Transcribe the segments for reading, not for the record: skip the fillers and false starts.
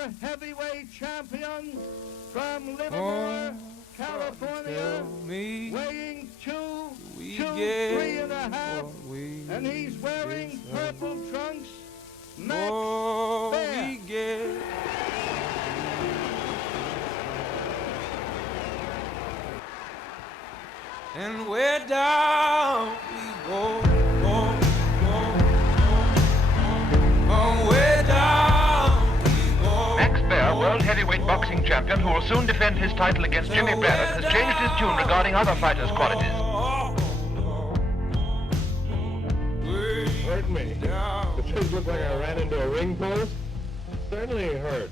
former heavyweight champion from Livermore, California, weighing 3.5, and he's wearing purple trunks, Max Baer. And we're down we go, we're down we go. Max Baer, world heavyweight boxing champion, who will soon defend his title against Jimmy Braddock, has changed his tune regarding other fighters' qualities. Hurt me. Does this look like I ran into a ring post? Certainly hurt.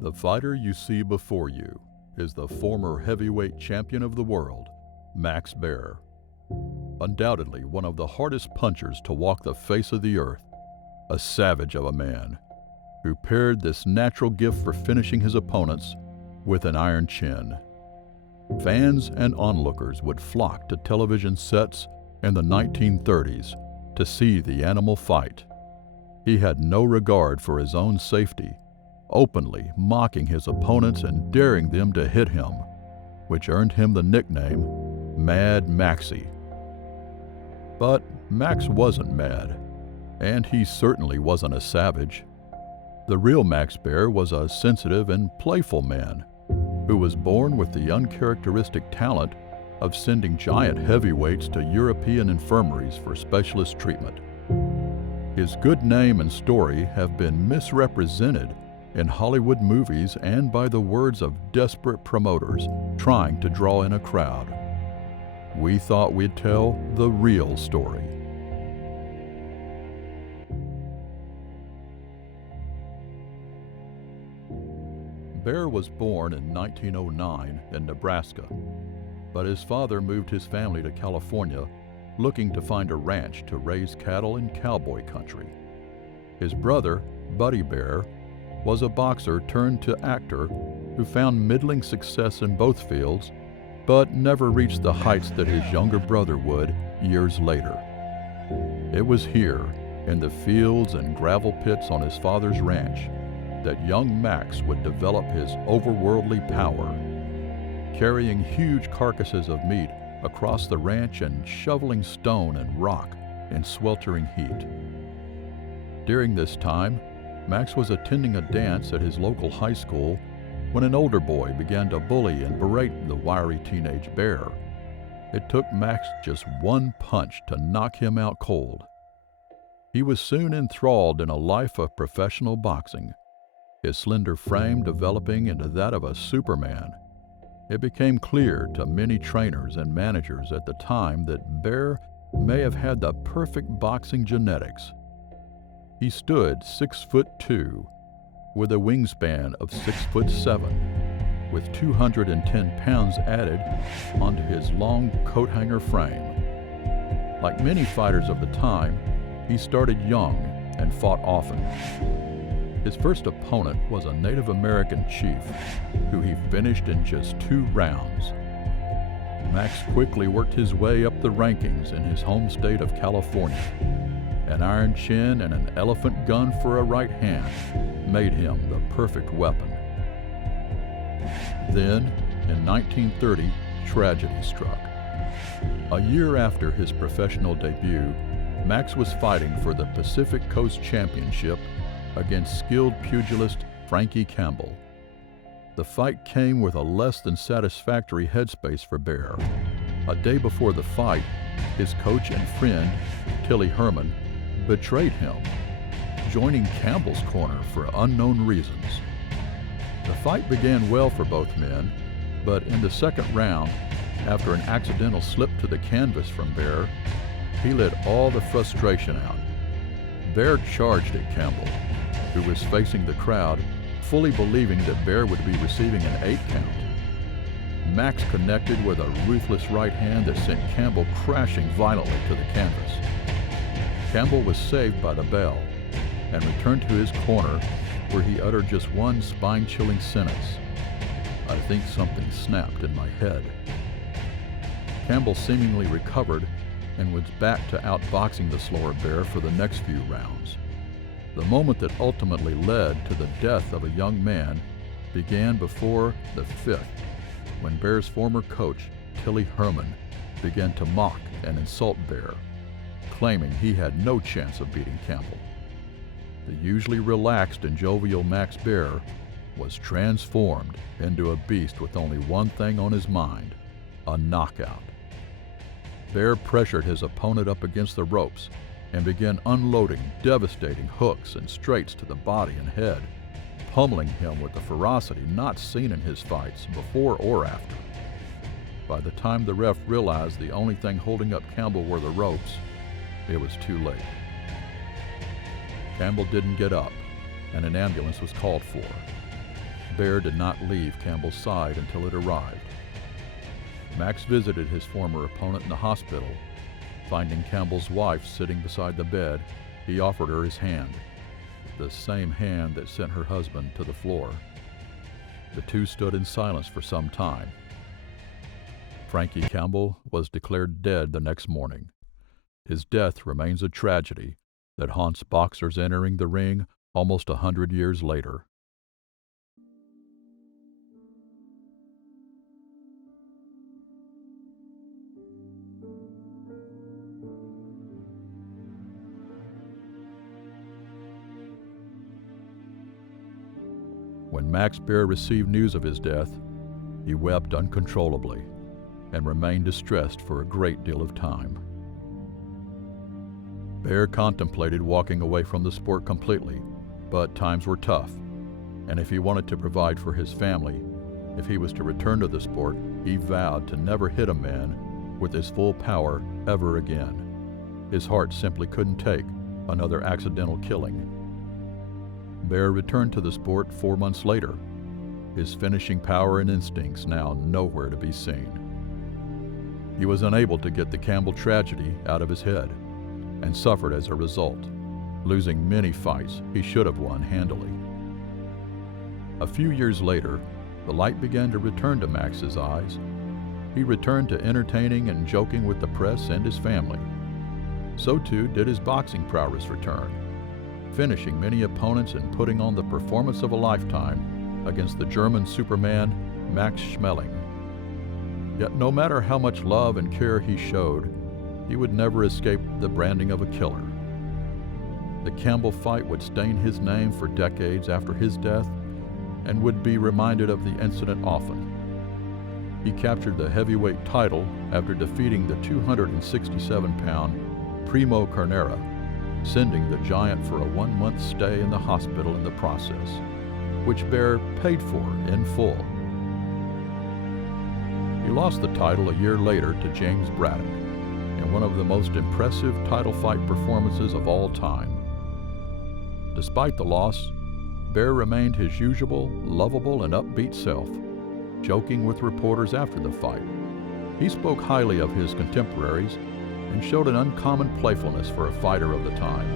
The fighter you see before you is the former heavyweight champion of the world, Max Baer. Undoubtedly one of the hardest punchers to walk the face of the earth, a savage of a man who paired this natural gift for finishing his opponents with an iron chin. Fans and onlookers would flock to television sets in the 1930s to see the animal fight. He had no regard for his own safety, openly mocking his opponents and daring them to hit him, which earned him the nickname Mad Maxie. But Max wasn't mad, and he certainly wasn't a savage. The real Max Baer was a sensitive and playful man who was born with the uncharacteristic talent of sending giant heavyweights to European infirmaries for specialist treatment. His good name and story have been misrepresented in Hollywood movies and by the words of desperate promoters trying to draw in a crowd. We thought we'd tell the real story. Baer was born in 1909 in Nebraska, but his father moved his family to California looking to find a ranch to raise cattle in cowboy country. His brother, Buddy Baer, was a boxer turned to actor who found middling success in both fields, but never reached the heights that his younger brother would years later. It was here, in the fields and gravel pits on his father's ranch, that young Max would develop his overworldly power, carrying huge carcasses of meat across the ranch and shoveling stone and rock in sweltering heat. During this time, Max was attending a dance at his local high school when an older boy began to bully and berate the wiry teenage Baer. It took Max just one punch to knock him out cold. He was soon enthralled in a life of professional boxing, his slender frame developing into that of a Superman. It became clear to many trainers and managers at the time that Baer may have had the perfect boxing genetics. He stood 6'2", with a wingspan of 6'7", with 210 pounds added onto his long coat-hanger frame. Like many fighters of the time, he started young and fought often. His first opponent was a Native American chief, who he finished in just 2 rounds. Max quickly worked his way up the rankings in his home state of California. An iron chin and an elephant gun for a right hand made him the perfect weapon. Then, in 1930, tragedy struck. A year after his professional debut, Max was fighting for the Pacific Coast Championship against skilled pugilist Frankie Campbell. The fight came with a less than satisfactory headspace for Baer. A day before the fight, his coach and friend, Tilly Herman, betrayed him, joining Campbell's corner for unknown reasons. The fight began well for both men, but in the second round, after an accidental slip to the canvas from Baer, he let all the frustration out. Baer charged at Campbell, who was facing the crowd, fully believing that Baer would be receiving an 8 count. Max connected with a ruthless right hand that sent Campbell crashing violently to the canvas. Campbell was saved by the bell and returned to his corner, where he uttered just one spine-chilling sentence: "I think something snapped in my head." Campbell seemingly recovered and was back to outboxing the slower Baer for the next few rounds. The moment that ultimately led to the death of a young man began before the fifth, when Baer's former coach, Tilly Herman, began to mock and insult Baer, claiming he had no chance of beating Campbell. The usually relaxed and jovial Max Baer was transformed into a beast with only one thing on his mind: a knockout. Baer pressured his opponent up against the ropes and began unloading devastating hooks and straights to the body and head, pummeling him with a ferocity not seen in his fights before or after. By the time the ref realized the only thing holding up Campbell were the ropes, it was too late. Campbell didn't get up, and an ambulance was called for. Baer did not leave Campbell's side until it arrived. Max visited his former opponent in the hospital. Finding Campbell's wife sitting beside the bed, he offered her his hand, the same hand that sent her husband to the floor. The two stood in silence for some time. Frankie Campbell was declared dead the next morning. His death remains a tragedy that haunts boxers entering the ring almost 100 years later. When Max Baer received news of his death, he wept uncontrollably and remained distressed for a great deal of time. Baer contemplated walking away from the sport completely, but times were tough, and if he wanted to provide for his family, if he was to return to the sport, he vowed to never hit a man with his full power ever again. His heart simply couldn't take another accidental killing. Baer returned to the sport 4 months later, his finishing power and instincts now nowhere to be seen. He was unable to get the Campbell tragedy out of his head, and suffered as a result, losing many fights he should have won handily. A few years later, the light began to return to Max's eyes. He returned to entertaining and joking with the press and his family. So too did his boxing prowess return, finishing many opponents and putting on the performance of a lifetime against the German Superman Max Schmeling. Yet no matter how much love and care he showed, he would never escape the branding of a killer. The Campbell fight would stain his name for decades after his death and would be reminded of the incident often. He captured the heavyweight title after defeating the 267-pound Primo Carnera, sending the giant for a 1-month stay in the hospital in the process, which Baer paid for in full. He lost the title a year later to James Braddock in one of the most impressive title fight performances of all time. Despite the loss, Baer remained his usual, lovable and upbeat self, joking with reporters after the fight. He spoke highly of his contemporaries and showed an uncommon playfulness for a fighter of the time.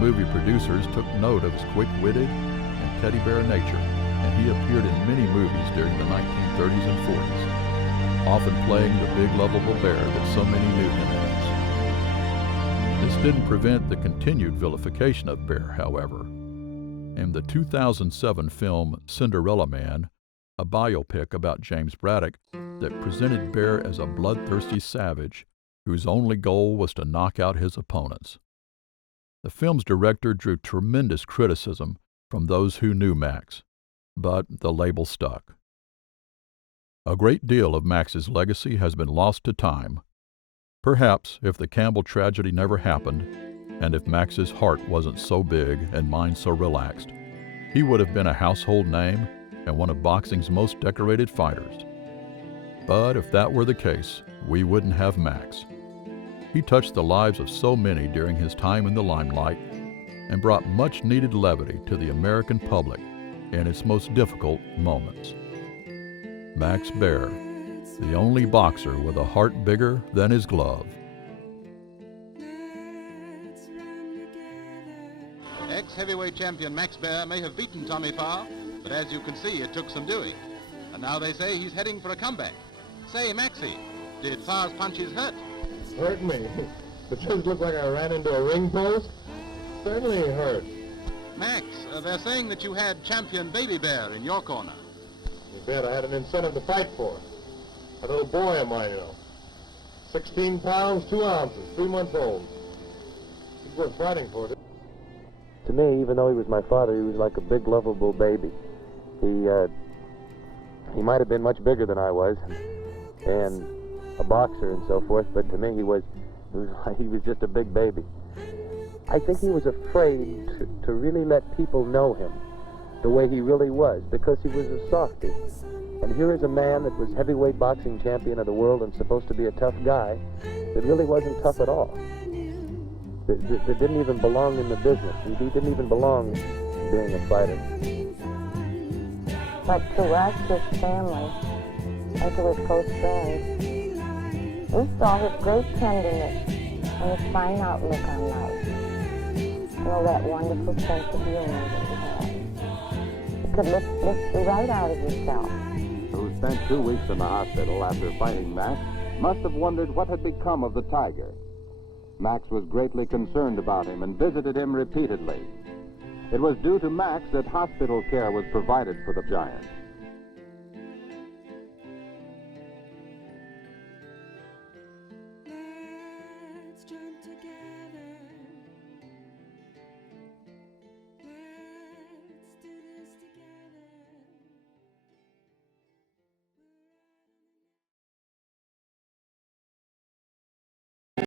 Movie producers took note of his quick-witted and teddy bear nature, and he appeared in many movies during the 1930s and 40s, often playing the big lovable bear that so many knew him as. This didn't prevent the continued vilification of Baer, however. In the 2007 film Cinderella Man, a biopic about James Braddock that presented Baer as a bloodthirsty savage whose only goal was to knock out his opponents. The film's director drew tremendous criticism from those who knew Max, but the label stuck. A great deal of Max's legacy has been lost to time. Perhaps if the Campbell tragedy never happened, and if Max's heart wasn't so big and mind so relaxed, he would have been a household name and one of boxing's most decorated fighters. But if that were the case, we wouldn't have Max. He touched the lives of so many during his time in the limelight and brought much-needed levity to the American public in its most difficult moments. Max Baer, the only boxer with a heart bigger than his glove. Ex-heavyweight champion Max Baer may have beaten Tommy Farr, but as you can see, it took some doing. And now they say he's heading for a comeback. Say, Maxie, did Farr's punches hurt? Hurt me. It just looked like I ran into a ring post. Certainly hurt. Max, they're saying that you had champion Baby Baer in your corner. You bet I had an incentive to fight for. A little boy of mine, you know. 16 pounds, 2 ounces, 3 months old. He's worth fighting for. To me, even though he was my father, he was like a big, lovable baby. He might have been much bigger than I was, and a boxer and so forth, but to me he was just a big baby. I think he was afraid to really let people know him the way he really was, because he was a softie. And here is a man that was heavyweight boxing champion of the world and supposed to be a tough guy that really wasn't tough at all. That didn't even belong in the business. He didn't even belong being a fighter. But to us, his family, and to his close friends, we saw his great tenderness and his fine outlook on life. You know, that wonderful sense of humor that he had. He could lift you right out of yourself. Who spent 2 weeks in the hospital after fighting Max, must have wondered what had become of the Tiger. Max was greatly concerned about him and visited him repeatedly. It was due to Max that hospital care was provided for the Giant.